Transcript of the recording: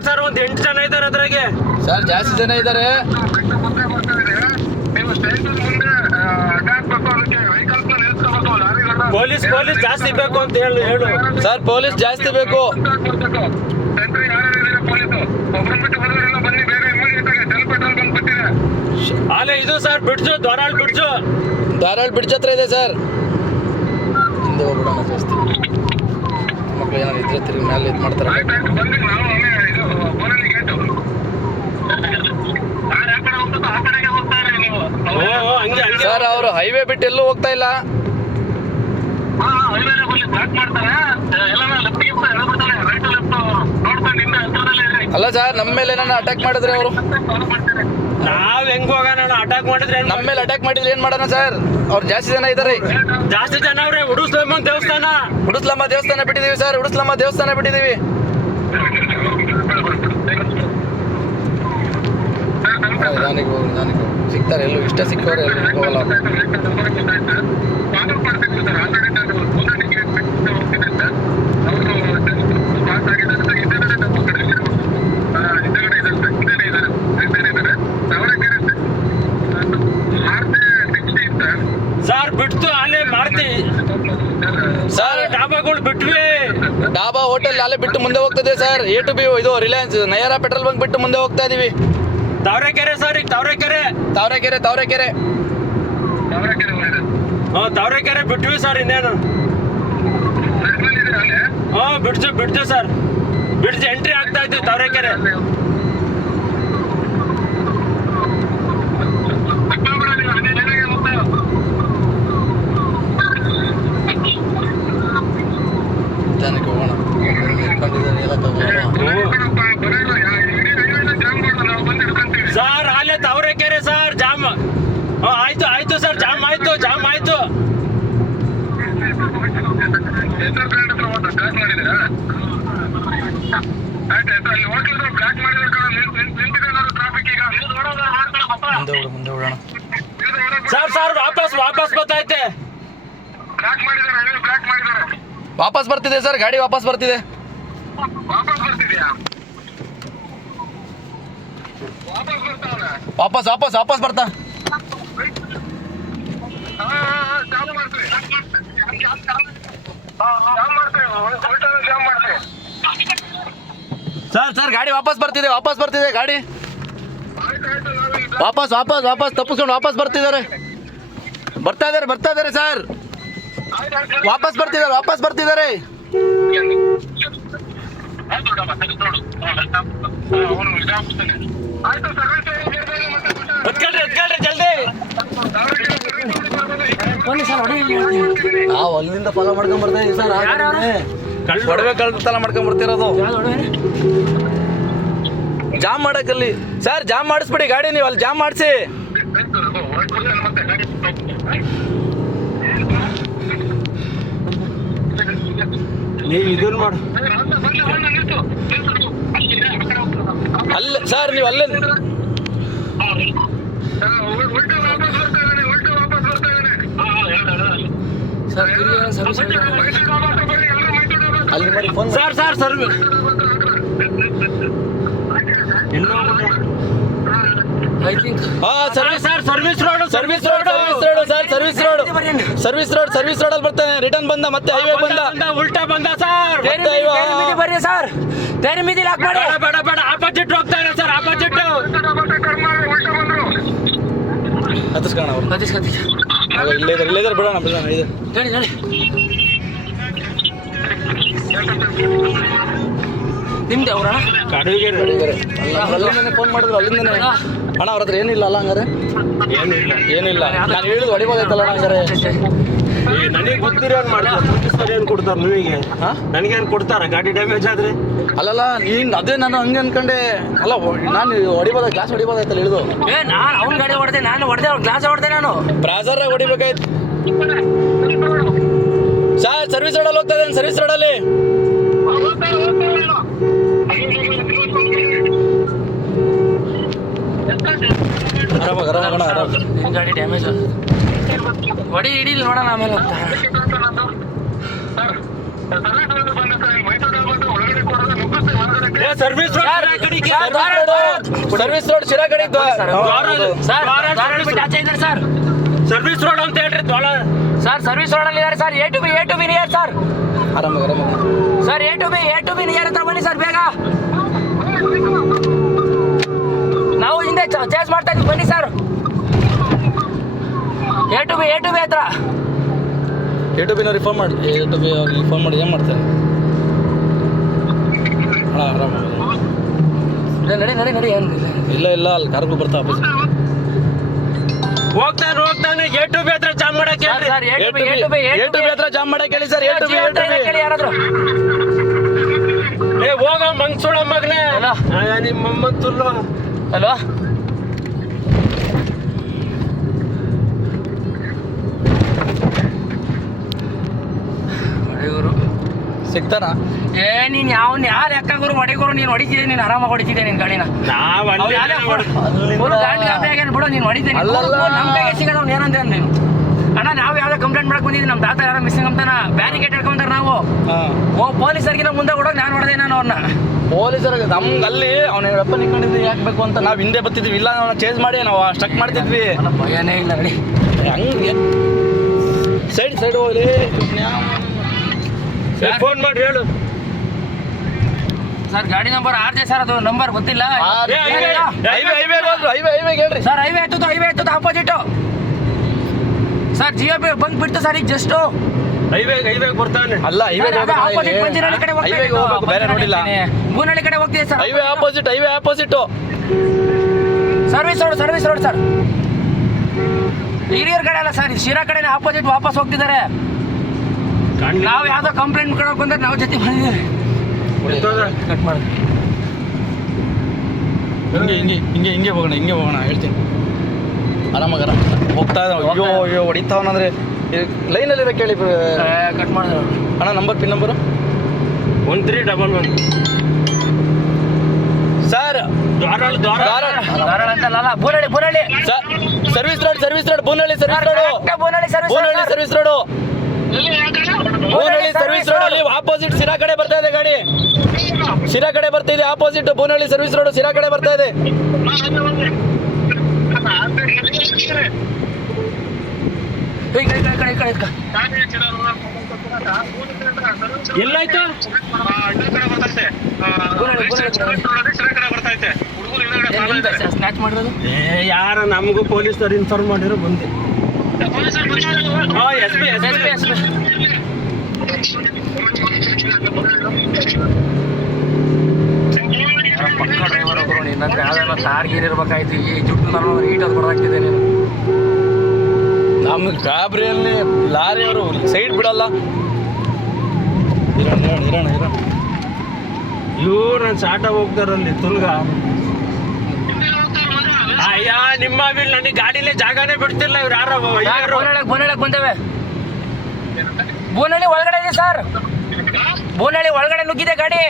ಇರ್ಬೇಕು ಸರ್. ಒಂದು 8 ಜನ ಇದ್ದಾರೆ ಅದ್ರಾಗೆ ಸರ್. ಜಾಸ್ತಿ ಜನ ಇದ್ದಾರೆ. ಪೊಲೀಸ್ ಜಾಸ್ತಿ ಬೇಕು ಅಂತ ಹೇಳು ಸರ್. ಪೊಲೀಸ್ ಜಾಸ್ತಿ ಬೇಕು. ಅಲ್ಲೇ ಇದು ಸರ್ ಬಿಡ್ಸು, ಧಾರಾಳ್ ಬ್ರಿಡ್ಜ್ ಹತ್ರ ಇದೆ ಸರ್. ಹಿಂದೆ ಹೋಗ್ಬಿಡೋಣ ಜಾಸ್ತಿ. ಮಕ್ಳು ಏನಾದ್ರು ಇದ್ರೆ ತಿರುಗಿ ಮೇಲೆ ಇದು ಮಾಡ್ತಾರೆ. ಸರ್ ಅವರು ಹೈವೇ ಬಿಟ್ಟು ಎಲ್ಲೂ ಹೋಗ್ತಾ ಇಲ್ಲ. ಅಲ್ಲ ಸರ್, ನಮ್ಮ ಮೇಲೆ ಏನಾರ ಅಟ್ಯಾಕ್ ಮಾಡಿದ್ರೆ ಅವರು, ನಾವ್ ಹೆಂಗ್ ಹೋಗೋಣ? ಅಟ್ಯಾಕ್ ಮಾಡಿದ್ರೆ ನಮ್ಮ ಮೇಲೆ ಅಟ್ಯಾಕ್ ಮಾಡಿದ್ರೆ ಏನ್ ಮಾಡೋಣ ಸರ್? ಅವ್ರು ಜಾಸ್ತಿ ಜನ ಇದಾರೆ. ಜಾಸ್ತಿ ಜನ ಅವ್ರೆ. ಉಡುಸ್ಲಮ್ಮ ದೇವಸ್ಥಾನ ಬಿಟ್ಟಿದೀವಿ ಸರ್. ಉಡುಸ್ಲಮ್ಮ ದೇವಸ್ಥಾನ ಬಿಟ್ಟಿದೀವಿ. ನಿಧಾನಿಗೆ ಹೋಗಿ ಸಿಗ್ತಾರೆ. ಎಲ್ಲೂ ಇಷ್ಟ ಸಿಕ್ಕವ್ರೆ ಎಲ್ಲೂ ಹೋಗಲ್ಲ. ಸರ್ ಬಿಡ್ತು ಅಲ್ಲೇ ಮಾಡ್ತೀವಿ ಸರ್. ಡಾಬಾಗಳು ಬಿಟ್ವಿ. ಡಾಬಾ ಹೋಟೆಲ್ ಅಲ್ಲೇ ಬಿಟ್ಟು ಮುಂದೆ ಹೋಗ್ತದೆ ಸರ್. A to B ಇದು ರಿಲಯನ್ಸ್ ನಯಾರ ಪೆಟ್ರೋಲ್ ಬಂಕ್ ಬಿಟ್ಟು ಮುಂದೆ ಹೋಗ್ತಾ ಇದೀವಿ. ತಾವರೆಕೆರೆ ಸರ್. ಈಗ ತಾವರೆಕೆರೆ ತಾವರೆಕೆರೆ ಬಿಟ್ವಿ ಸರ್. ಇನ್ನೇನು ಬಿಡ್ಜು ಸರ್. ಬಿಡ್ಜು ಎಂಟ್ರಿ ಆಗ್ತಾ ಇದ್ವಿ ತಾವರೆಕೆರೆ. ಹೋಗೋಣ. ಸರ್ ಅಲ್ಲೇ ತಾವರೆಕೆರೆ ಸರ್ ಜಾಮ್. ಆಯ್ತು ಸರ್. ಜಾಮ್ ಆಯ್ತು. ಮುಂದೆ ಹೋಗೋಣ ಸರ್. ವಾಪಸ್ ಬರ್ತೈತೆ. ವಾಪಸ್ ಬರ್ತಿದೆ ಸರ್. ಗಾಡಿ ವಾಪಸ್ ಬರ್ತಿದೆ. ವಾಪಸ್ ಬರ್ತಾ. ಸರ್ ಗಾಡಿ ವಾಪಸ್ ಬರ್ತಿದೆ ಗಾಡಿ. ವಾಪಸ್ ತಪ್ಪಿಸ್ಕೊಂಡು ವಾಪಸ್ ಬರ್ತಾ ಇದಾರೆ ಸರ್. ವಾಪಸ್ ಬರ್ತಿದ್ದಾರೆ. ಜಲ್ದಿ. ನಾವು ಅಲ್ಲಿಂದ ಫಾಲೋ ಮಾಡ್ಕೊಂಡ್ ಬರ್ತಾ ಇದೀವಿ ಸರ್. ಒಡವೆ ಕಳ್ತನ ಮಾಡ್ಕೊಂಡ್ ಬರ್ತಿರೋದು. ಜಾಮ್ ಮಾಡಕ್ಕಲ್ಲಿ ಸರ್. ಜಾಮ್ ಮಾಡಿಸ್ಬಿಡಿ ಗಾಡಿ. ನೀವು ಅಲ್ಲಿ ಜಾಮ್ ಮಾಡಿಸಿ. ನೀವು ಇದನ್ನ ಮಾಡು. ಅಲ್ಲ ಸರ್, ನೀವು ಅಲ್ಲೇ ಅಲ್ಲಿ ಮಾಡಿ phone. Sir service service road ಅಲ್ಲಿ ಬರ್ತಾನೆ. ರಿಟರ್ನ್ ಬಂದ ಮತ್ತೆ ಹೈವೇ ಬಂದ. ಉಲ್ಟಾ ಬಂದ ಸರ್. ಬರ್ರಿ ಸರ್. ಬೇರೆ ಮಿದಿ ಲಾಕ್ ಮಾಡಿ. ಬೇಡ ಆಪೋಸಿಟ್ ಹೋಗ್ತಾ ಇದೆ ಸರ್. ಆಪೋಸಿಟ್ ಹತ್ತಿಸ್ಕೋಣ ಅವ್ರು. ಇಲ್ಲೇ ಇದ್ದಾರೆ ಬಿಡೋಣ. ನಿಮ್ದು ಅವ್ರ ಅಲ್ಲಿಂದನೇ ಫೋನ್ ಮಾಡಿದ್ರು. ಅಲ್ಲಿಂದನೇ ಅಣ್ಣ ಅವ್ರ ಹತ್ರ ಏನಿಲ್ಲ ಅಲ್ಲ ಹಂಗಾರೆ? ಏನಿಲ್ಲ. ನಾನು ಹೇಳಿದ್ರು ಹೊಡಿಬೋದಾಯ್ತಲ್ಲ ಹಂಗಾರೆ. ನನಗೆ ಗೊತ್ತಿರೋ ಮಾಡ್ತಾರೆ. ಏನು ಕೊಡ್ತಾರೆ ನೀವಿಗೆ? ನನಗೇನು ಕೊಡ್ತಾರ ಗಾಡಿ ಡ್ಯಾಮೇಜ್ ಆದ್ರೆ? ಅಲ್ಲಲ್ಲ ನೀನು ಅದೇ ನಾನು ಹಂಗೆ ಅನ್ಕೊಂಡೆ. ಅಲ್ಲ ನಾನು ಹೊಡಿಬೋದ ಗ್ಲಾಸ್ ಹೊಡಿಬೋದಾಯ್ತಲ್ಲ ಹೇಳಿದು. ನಾನು ಅವ್ನ ಗಾಡಿ ಹೊಡೆದೆ. ನಾನು ಹೊಡೆದೆ ಗ್ಲಾಸ್ ಹೊಡೆದೆ. ನಾನು ಬ್ರಾಸರ್ ಹೊಡಿಬೇಕಾಯ್ತು ಸರ್. ಸರ್ವಿಸ್ ರೋಡಲ್ಲಿ ಹೋಗ್ತಾ ಇದ್ದೇನೆ. ಸರ್ವಿಸ್ ರೋಡಲ್ಲಿ ಗಾಡಿ ಡ್ಯಾಮೇಜ್ ಹೊಡಿ ಹಿಡಿಲಿ ನೋಡೋಣ ಆಮೇಲೆ ಅಂತ. ಸರ್ವಿಸ್ ಸರ್ವಿಸ್ ರೋಡ್ ಶಿರಾ ಕಡೆ ಇದ್ದು. ಸರ್ ಧಾರವಾಡ ಬಿಟ್ಟು ಆಚೆ ಇದ್ದಾರೆ ಸರ್. ಸರ್ವಿಸ್ ರೋಡ್ ಅಂತ ಹೇಳ್ರಿ ದ್ವಾಳ. ಸರ್ ಸರ್ವಿಸ್ ರೋಡ್ ಅಲ್ಲಿ ಇದ್ದಾರೆ sir. A to B near sir. ಆರಾಮಾಗಿ sir A to B near ಹತ್ರ ಬನ್ನಿ ಸರ್ ಬೇಗ. ನಾವು ಹಿಂದೆ ಚೇಸ್ ಮಾಡ್ತಾ ಇದ್ವಿ ಬನ್ನಿ ಸರ್. ಎ ಟು ಬಿ ಹತ್ರ. ಎ ಟು ಬಿನ ರಿಫಾರ್ಮ್ ಮಾಡಿ. ಎ ಟು ಬಿ ಅವ್ರಿಗೆ ಫೋನ್ ಮಾಡಿ ಏನು ಮಾಡ್ತಾರೆ ಅಣ್ಣ? ಆರಾಮಾಗಿ ನಡಿ ಏನಿಲ್ಲ. ಇಲ್ಲ ಅಲ್ಲಿ ಕಾರ್ಗಳು ಬರ್ತಾ ಆಫೀಸ್ ಹೋಗ್ತಾನೆ ಎ ಟು ಬಿ ಹತ್ರ ಜಾಮ್ ಮಾಡಕ್ಕೆ ಹೇಳ್ರಿ. ಸರ್ ಎ ಟು ಬಿ ಹತ್ರ ಜಾಮ್ ಮಾಡಕ್ಕೆ ಹೇಳಿ ಸರ್. ಎ ಟು ಬಿ ಯಾರಾದ್ರು ಏ ಹೋಗ ಮಂಗ್ಸೋಳ ಮಗನೇ. ಹಲೋ. ನಿಮ್ಮ ಮೊಮ್ಮನ್ ತುಲ್ಲು. ಹಲೋ ಹೊಡೆಗುರು ಸಿಗ್ತಾನ? ಏ ನೀನ್ ಯಾವ ಲೆಕ್ಕ ಗುರು ಹೊಡೆಗುರು. ನೀನ್ ಹೊಡಿತಿದ್ದೆ, ನೀನ್ ಆರಾಮಾಗಿ ಹೊಡಿತಿದ್ದೆ ನಿನ್ ಗಾಡಿನ. ನಾವ್ ಅಲ್ಲಿ ಗಾಡಿ ಗಾಬಿ ಆಗ್ಯಾನ ಬಿಡು. ನೀನ್ ಹೊಡಿತೀನಿ ಅಲ್ಲಲ್ಲ. ನಮ್ ಕೈಗೆ ಸಿಗೋದವ್ನು ಏನಂದ್ರೆ ನೀನು ಅಣ್ಣ. ನಾವು ಯಾವ್ದೋ ಕಂಪ್ಲೇಂಟ್ ಮಾಡಕ್ ಬಂದಿದ್ವಿ. ನಮ್ಮ ತಾತ ಯಾರೋ ಮಿಸ್ಸಿಂಗ್ ಅಂತಾನ ಬ್ಯಾರಿಕೇಡ್ ಹಿಡ್ಕೊಂತಾರ. ನಾವು ಪೊಲೀಸರಿಗಿನ ಮುಂದೆ ಕೊಡೋಕೆ ನಾನು ಹೊಡೆದೆ. ನಾನು ಅವ್ರನ್ನ ಪೊಲೀಸರಿಗೆ ನಮ್ಗೆ ಅಲ್ಲಿ ಅವನ ವೆಪನ್ ನಿಂತ್ಕೊಂಡಿದ್ದು ಯಾಕೆ ಬೇಕು ಅಂತ ನಾವು ಹಿಂದೆ ಬರ್ತಿದ್ವಿ. ಇಲ್ಲ ನಾವು ಚೇಂಜ್ ಮಾಡಿ ನಾವು ಸ್ಟಕ್ ಮಾಡ್ತಿದ್ವಿ. ನನ್ನ ಭಯನೇ ಇಲ್ಲ ನಡಿ. ಹಂಗೆ ಸೈಡ್ ಹೋಗ್ಲಿ. ಫೋನ್ ಮಾಡಿ ಹೇಳು. ಸರ್ ಗಾಡಿ ನಂಬರ್ RJ ಸರ್. ಅದು ನಂಬರ್ ಗೊತ್ತಿಲ್ಲ ಹೈವೇ ಹೇಳ್ರಿ ಸರ್. ಹೈವೇ ಎತ್ತುತ್ತು ಆಪೋಸಿಟ್ ಸರ್. GOP ಬಂಕ್ ಬಿಡ್ತು ಸರ್ ಈಗ ಜಸ್ಟ್. ಹೈವೇ ಬರ್ತಾನೆ. ಅಲ್ಲ ಹೈವೇ ಆಪೋಸಿಟ್ ಬಂಜಿನಹಳ್ಳಿ ಕಡೆ ಹೋಗ್ಬೇಕು, ಬೇರೆ ನೋಡಿಲ್ಲ. ಬೂನಹಳ್ಳಿ ಕಡೆ ಹೋಗ್ತಿದೆ sir. Highway opposite service road sir. ಹಿರಿಯರ್ ಕಡೆ ಅಲ್ಲ ಸರ್, ಶಿರಾ ಕಡೆ ಆಪೋಸಿಟ್ ವಾಪಸ್ ಹೋಗ್ತಿದ್ದಾರೆ. ನಾವು ಯಾವ್ದೋ ಕಂಪ್ಲೇಂಟ್ ಕೊಡೋಕೆ ಬಂದ್ರೆ ನಾವು ಜೊತೆ ಬಂದಿದ್ದೀವಿ. ಕಟ್ ಮಾಡಿ ಹಿಂಗೆ ಹೋಗೋಣ ಹೇಳ್ತೀನಿ. ಆರಾಮಾಗಿ ಹೋಗ್ತಾ ಅಯ್ಯೋ ಹೊಡಿತಾವನಂದ್ರೆ ಲೈನಲ್ಲಿ ಇರೋ ಕೇಳಿ. ಕಟ್ ಮಾಡಿದ್ರು ಅಣ್ಣ ಪಿನ್ ನಂಬರು 1311 ಸರ್. ಧಾರವಾಡ ಅಂತಲ್ಲ, Boonahalli sir. Service road Boonahalli service road ಅಲ್ಲಿ ಆಪೋಸಿಟ್ ಶಿರಾ ಕಡೆ ಬರ್ತಾ ಇದೆ ಗಾಡಿ. ಶಿರಾ ಕಡೆ ಬರ್ತಾ ಇದೆ opposite. Boonahalli service road Sira ಕಡೆ ಬರ್ತಾ ಇದೆ. ಎಲ್ಲಾಯ್ತು? ಸ್ನ್ಯಾಚ್ ಮಾಡಿರೋದು ಯಾರ ನಮಗೂ ಪೊಲೀಸರು ಇನ್ಫಾರ್ಮ್ ಮಾಡಿರೋ ಬಂದೆ. SP ಪಕ್ಕ ಡ್ರೈವರ್ ಒಬ್ಬರು. ನಿನ್ನಂದ್ರೆ ಯಾವ್ದಾರ ತಾರ್ಗೀರ್ ಇರ್ಬೇಕಾಯ್ತು. ಈ ಜುಟ್ಟು ನಾನು ಈಟಲ್ಲಿ ಕೊಡಾಕ್ತಿದ್ದೆ ನೀನು. ನಮ್ಗೆ ಗಾಬರಿಯಲ್ಲಿ ಲಾರಿ ಅವರು ಸೈಡ್ ಬಿಡಲ್ಲ. ಇರೋಣ ಇವ್ರು ನನ್ನ ಚಾಟ ಹೋಗ್ತಾರಲ್ಲಿ ತುಲ್ಗ. ಅಯ್ಯ ನಿಮ್ಮ ನನಗೆ ಗಾಡಿಲೇ ಜಾಗನೇ ಬಿಡ್ತಿಲ್ಲ ಇವ್ರು. ಯಾರೋ ಬೂನಹಳ್ಳಿ ಬಂದೇವೆ. ಬೂನಹಳ್ಳಿ ಒಳಗಡೆ ಇದೆ ಸರ್. ಬೂನಹಳ್ಳಿ ಒಳಗಡೆ ನುಗ್ಗಿದೆ ಗಾಡಿ.